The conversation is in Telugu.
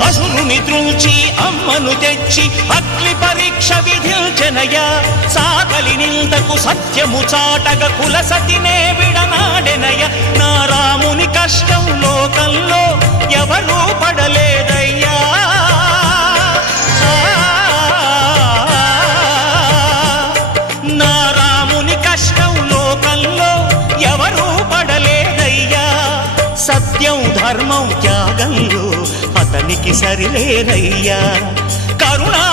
అసురుని త్రుంచి అమ్మను తెచ్చి అగ్ని పరీక్ష విధించెనయా సాగలి నిందకు సత్యము చాటగ కుల సతినే విడనాడెనయ నా రాముని కష్టం లోకంలో ఎవరూ పడలేదయ్యా. సత్యం ధర్మం త్యాగంలో అతనికి సరిలేరయ్యా కరుణా